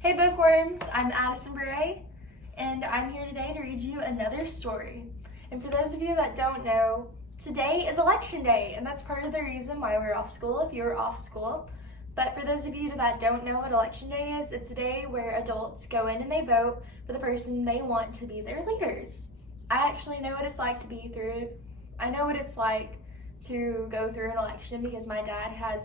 Hey bookworms, I'm Addison Bray, and I'm here today to read you another story. And for those of you that don't know, today is election day, and that's part of the reason why we're off school if you're off school. But for those of you that don't know what election day is, it's a day where adults go in and they vote for the person they want to be their leaders. I actually know what it's like I know what it's like to go through an election because my dad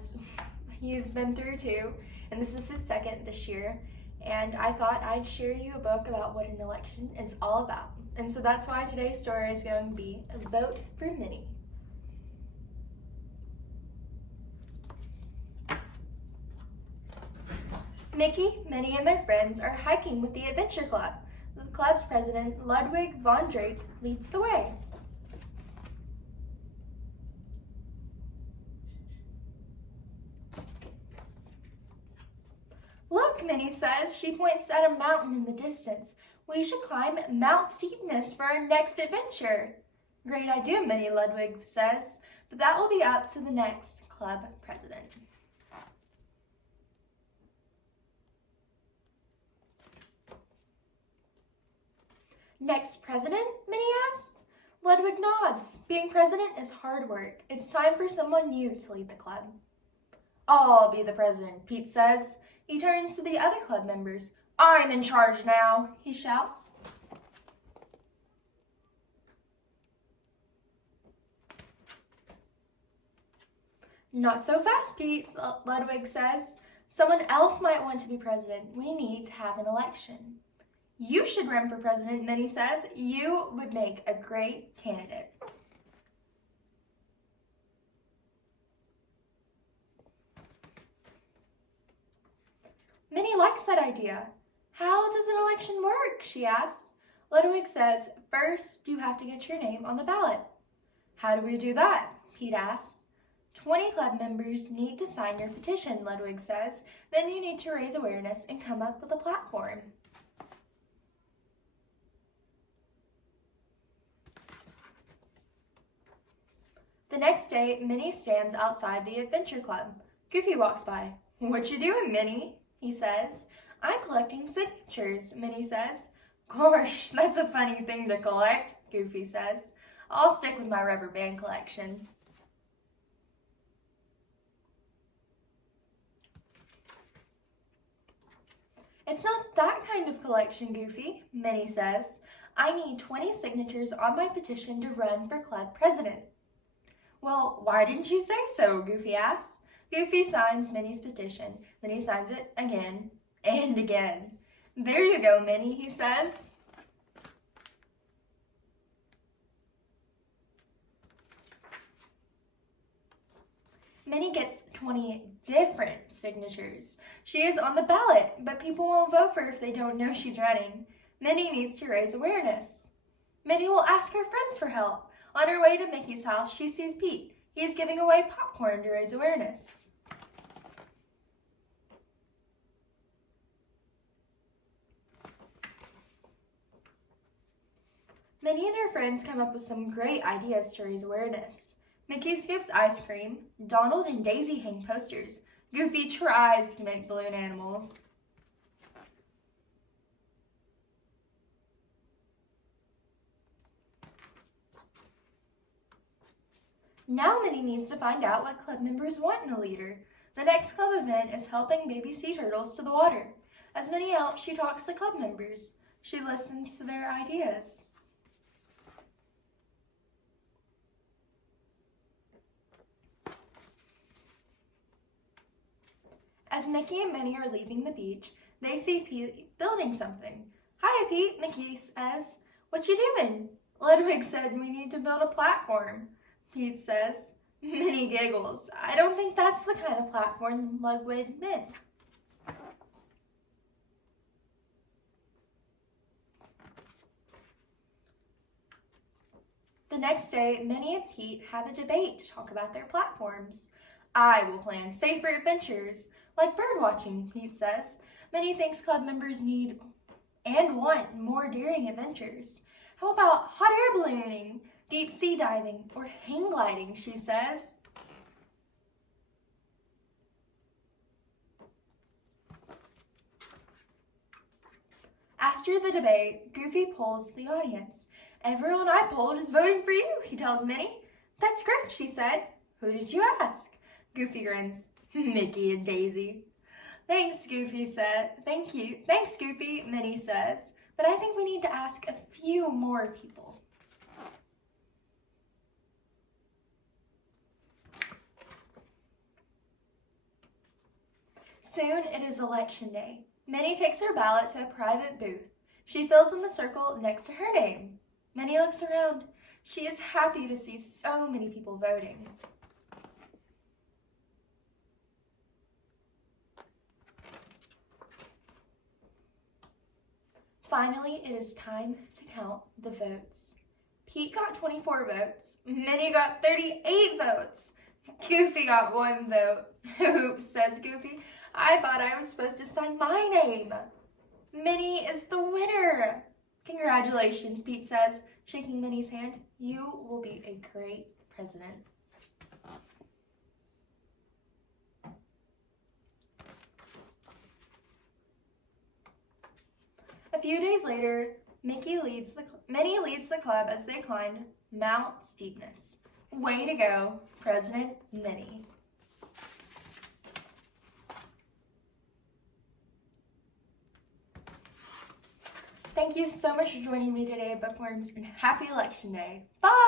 he's been through two, and this is his second this year. And I thought I'd share you a book about what an election is all about. And so that's why today's story is going to be Vote for Minnie. Mickey, Minnie, and their friends are hiking with the Adventure Club. The club's president, Ludwig von Drake, leads the way. Look, Minnie says. She points at a mountain in the distance. We should climb Mount Steepness for our next adventure. Great idea, Minnie, Ludwig says, but that will be up to the next club president. Next president? Minnie asks. Ludwig nods. Being president is hard work. It's time for someone new to lead the club. I'll be the president, Pete says. He turns to the other club members. I'm in charge now, he shouts. Not so fast, Pete, Ludwig says. Someone else might want to be president. We need to have an election. You should run for president, Minnie says. You would make a great candidate. Minnie likes that idea. How does an election work, she asks. Ludwig says, first you have to get your name on the ballot. How do we do that? Pete asks. 20 club members need to sign your petition, Ludwig says. Then you need to raise awareness and come up with a platform. The next day, Minnie stands outside the Adventure Club. Goofy walks by. What you doing, Minnie? He says. I'm collecting signatures, Minnie says. Gosh, that's a funny thing to collect, Goofy says. I'll stick with my rubber band collection. It's not that kind of collection, Goofy, Minnie says. I need 20 signatures on my petition to run for club president. Well, why didn't you say so, Goofy asks. Goofy signs Minnie's petition, then he signs it again and again. There you go, Minnie, he says. Minnie gets 20 different signatures. She is on the ballot, but people won't vote for her if they don't know she's running. Minnie needs to raise awareness. Minnie will ask her friends for help. On her way to Mickey's house, she sees Pete. He is giving away popcorn to raise awareness. Minnie and her friends come up with some great ideas to raise awareness. Mickey skips ice cream. Donald and Daisy hang posters. Goofy tries to make balloon animals. Now Minnie needs to find out what club members want in a leader. The next club event is helping baby sea turtles to the water. As Minnie helps, she talks to club members. She listens to their ideas. As Mickey and Minnie are leaving the beach, they see Pete building something. Hiya, Pete, Mickey says. What you doing? Ludwig said we need to build a platform, Pete says. Minnie giggles. I don't think that's the kind of platform Ludwig meant. The next day, Minnie and Pete have a debate to talk about their platforms. I will plan safer adventures, like bird watching, Pete says. Minnie thinks club members need and want more daring adventures. How about hot air ballooning, deep sea diving, or hang gliding, she says. After the debate, Goofy polls the audience. "Everyone I polled is voting for you," he tells Minnie. "That's correct," she said. "Who did you ask?" Goofy grins. "Mickey and Daisy." "Thanks," Goofy said. "Thank you. Thanks, Goofy," Minnie says. "But I think we need to ask a few more people." Soon it is election day. Minnie takes her ballot to a private booth. She fills in the circle next to her name. Minnie looks around. She is happy to see so many people voting. Finally, it is time to count the votes. Pete got 24 votes. Minnie got 38 votes. Goofy got 1 vote. "Oops," says Goofy. "I thought I was supposed to sign my name." "Minnie is the winner." "Congratulations," Pete says, shaking Minnie's hand. "You will be a great president." A few days later, Minnie leads the club as they climb Mount Steepness. Way to go, President Minnie. Thank you so much for joining me today, Bookworms, and happy Election Day. Bye!